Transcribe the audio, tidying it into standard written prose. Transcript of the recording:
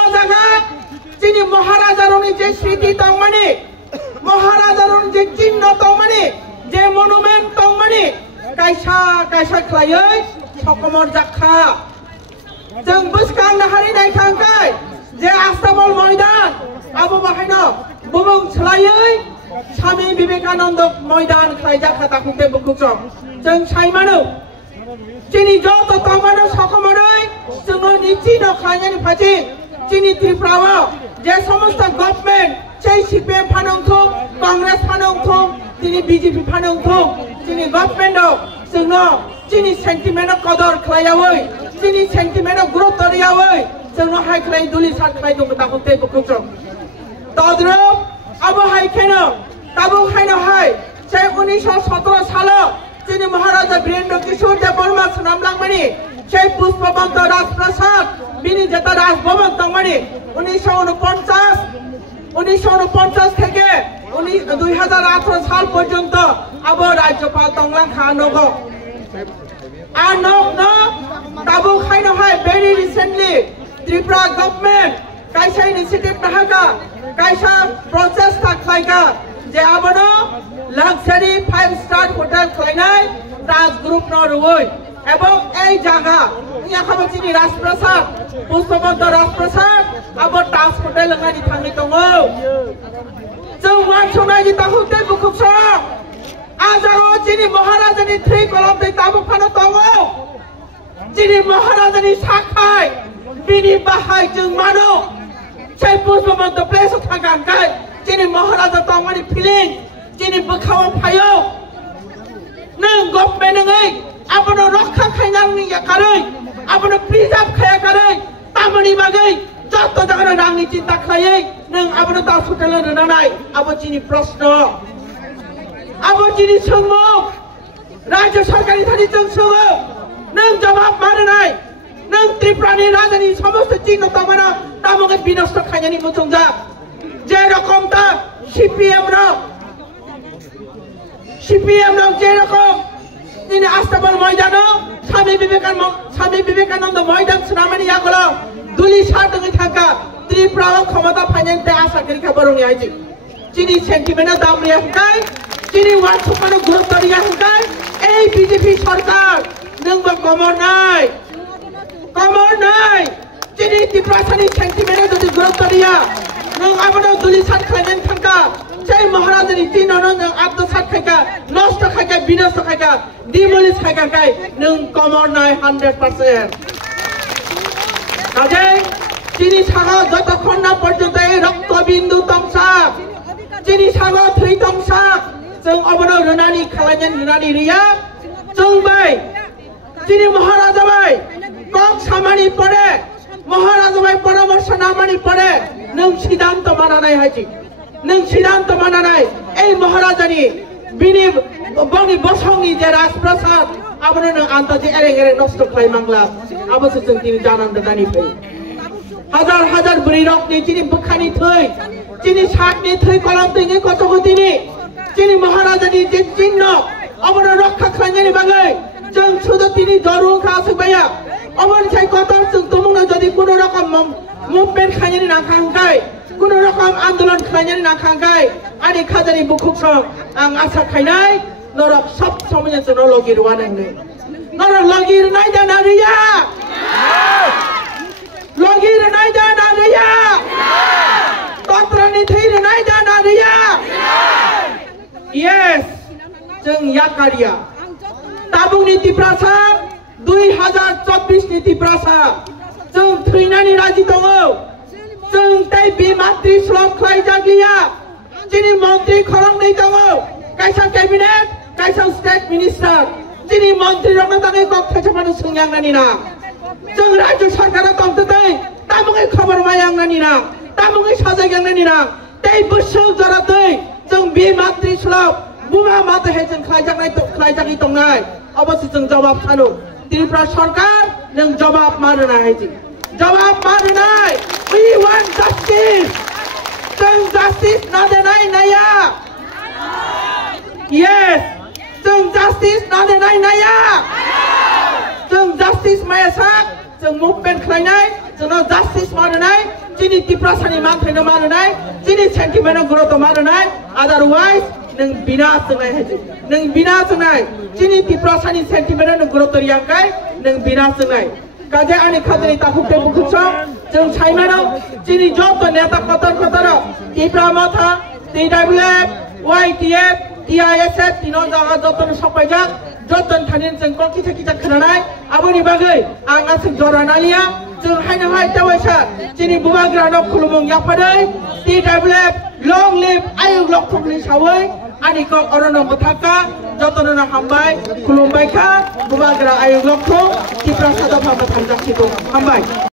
o jaga chini Maharajaroni je smriti tongmani Maharajaroni je chinno tongmani je monument tongmani kaisa khlaioi sokomor jakha जों बुसखांनो हारिनाय खांखाय जे आसामल मयदान आबो बाहायनो बुबुं सोलायै स्वामी विवेकानंद मयदान खायजाखा दाखुते बुकुजों जों सायमानो चिनि जत तमानो सकमरै जोंनो निचिनो खायनि फाथि चिनि त्रिपुराव जे समस्त गभर्नमेंट সেই সিপিএম फानंथो कांग्रेस फानंथो चिनि बीजेपी फानंथो चिनि गभर्नमेंट जोंनो चिनि सेंटिमेन्ट कदर खालायावै चिनि सेंटिमेन्ट गुरुत्व दियावै जोंनो हायख्लाय दुलि साख्लाय दं दाखुते बुकुजों तद्रुप आबो हायखेनो ताबु खायनो हाय से 1917 सालो चिनि महाराजा वीरेंद्र किशोर देव बर्मा सुनामलांमनि সেই পুষ্পবন্ত রাজপ্রাসাদ বিনি যেটা রাজভবন তংমনি 1949 থেকে 2018 সাল পর্যন্ত আবো রাজ্যপাল তংলাং খানগ আর নক তাবু খাইনো হয় ভেরি রিসেন্টলি ত্রিপুরা গভর্নমেন্ট কাইসা ইনিশিয়েটিভ নাহাকা কাইসা প্রসেস থাকাইকা যে আবনো লাক্সারি 5 স্টার হোটেল খাইনাই রাজ গ্রুপ ন রুই এবং এই জায়গা ইয়াখাবো চিনি রাজপ্রাসাদ পুষ্পবন্ত রাজপ্রাসাদ আবার টাস হোটেল লাগানি থামি দङ जों वानसनायनि दाहुते बुकुसो आजारो चिनि महाराजानि थ्रि कलम दै ताबु फानो दङ चिनि महाराजानि साखाय बिनि बाहाय जों मानो সেই পুষ্পবন্ত প্লেस थागांखाय चिनि महाराजा दङनि फिलिं चिनि बोखाव फायो नों गभर्नमेन्ट नङै आपनो रक्षा खायनांनि याकारै आपनो प्रिजार्भ खायाकारै तामनि बागै जत जागरा रांनि चिन्ता खायै नों आपनो दास होटेल रनानाय आबो चिनि प्रश्न आबो चिनि सोंमु राज्य सरकारनि थानि जों सोङो नों जवाब मारनाय नों त्रिपुरानि राजानि समस्त चिन्ह तमाना तामगे बिनष्ट खायनानि मुथुंजा जे रकम ता सीपीएम नो जे रकम ini Astambul Moydano Swami Vivekananda Moydan Sunamani Yagolo Duli Shartangi Thaka Tripura Khamata Phainente Asa Kirika Boroni Aiji Chini Sentimenta Damriya Hangkai Chini Wansupano Gurutariya Hangkai Ei BJP Sarkar Nungba Komor Nai Chini Tripura Sani Sentimenta Dodi Gurutariya Nung Abano Duli Shartangi Thaka সেই মহারাজানি তিননন আব্দ সাত খাইকা নষ্ট খাইকা বিনষ্ট খাইকা demolish খাইকা কাই নং কমর নাই 100% কাজে চিনি সাগর যতক্ষণ না পর্যন্ত এই রক্তবিন্দু তংসা চিনি সাগর থৈ তংসা जों अबनो रुनानि खालायन रुनानि रिया जों बाय चिनि महाराजा बाय कक सामानि पड़े महाराजा बाय परामर्श नामानि पड़े नों सिद्धांत मानानाय हायछि नों सिद्धांत मानानाय এই মহারাজানি বিনি বনি বসংনি যে রাজপ্রাসাদ আবনো नों आंताजे एरे नष्ट खालायमांगला आबोसो जों दिनै जानानै दानि फै हाजार बुरि रकनि चिनि बखानि थै चिनि सातनि थै कलम दैनि गथगतिनि चिनि महाराजानि जे चिन्ह अबनो रक्षा खालायनायनि बागै जों सुदु तिनि जरुं खासबाया अबन साइ कतर जों तमुनो जदि कोनो रकम मुभमेन्ट खायनायनि नाखांगाय কোনো রকম আন্দোলন খাইনানি না খাঙ্গাই আনি খাজানি বুকুকসং आं आसा खायनाय नरक सब समयनि जनो लगि रुवानंनो नरक लगि रुनाय दाना रिया लगि रुनाय दाना रिया तत्रनि थै रुनाय दाना रिया यस जों याकारिया ताबुंनि तिप्रासा 2024 नि तिप्रासा जों थैनानि राजि दङ जों ताइ बिमात्रि स्लम खायजागिया चिनि मन्त्रि खरं नै दङ कायसा कैबिनेट कायसा स्टेट मिनिस्टार चिनि मन्त्रि रंनो दाङै कक थायसामानो सोंयांनानि ना जों राज्य सरकारा तंतै तामुङै खबर मायांनानि ना तामुङै साजायांनानि ना ताइ बोसोर जरादै जों बिमात्रि स्लम बुमा माते हेजों खायजागि दंनाय अबसि जों जवाब सानो त्रिपुरा सरकार नों जवाब मारना हायजि जवाब मारनाय we want justice जों justice नादेनाय नाया yes जों justice नादेनाय नाया जों justice मायासा जों मुभमेन्ट खालायनाय जोंनो justice मारनाय chini tiprasani manthai no manai chini sentiment no growth manai otherwise neng bina sungai haji neng bina sungai chini tiprasani sentiment no growth riangkai neng bina sungai kaje ani khadri ta hukte bukutso jeng chaimano chini joto neta kotor tipra matha TWF YTF TISF tino jaga joton sapaijak joton thanin jeng ko kita khananai aboni bagai ang asik joranalia jeng haina hai tawaisa chini bubagra no khulumung yapadai TWF long live ayung lokthokni sawai ani ko orono muthaka joton na hambai khulumbai kha bubagra ayung lokthok tipra sadapha thamjak situ hambai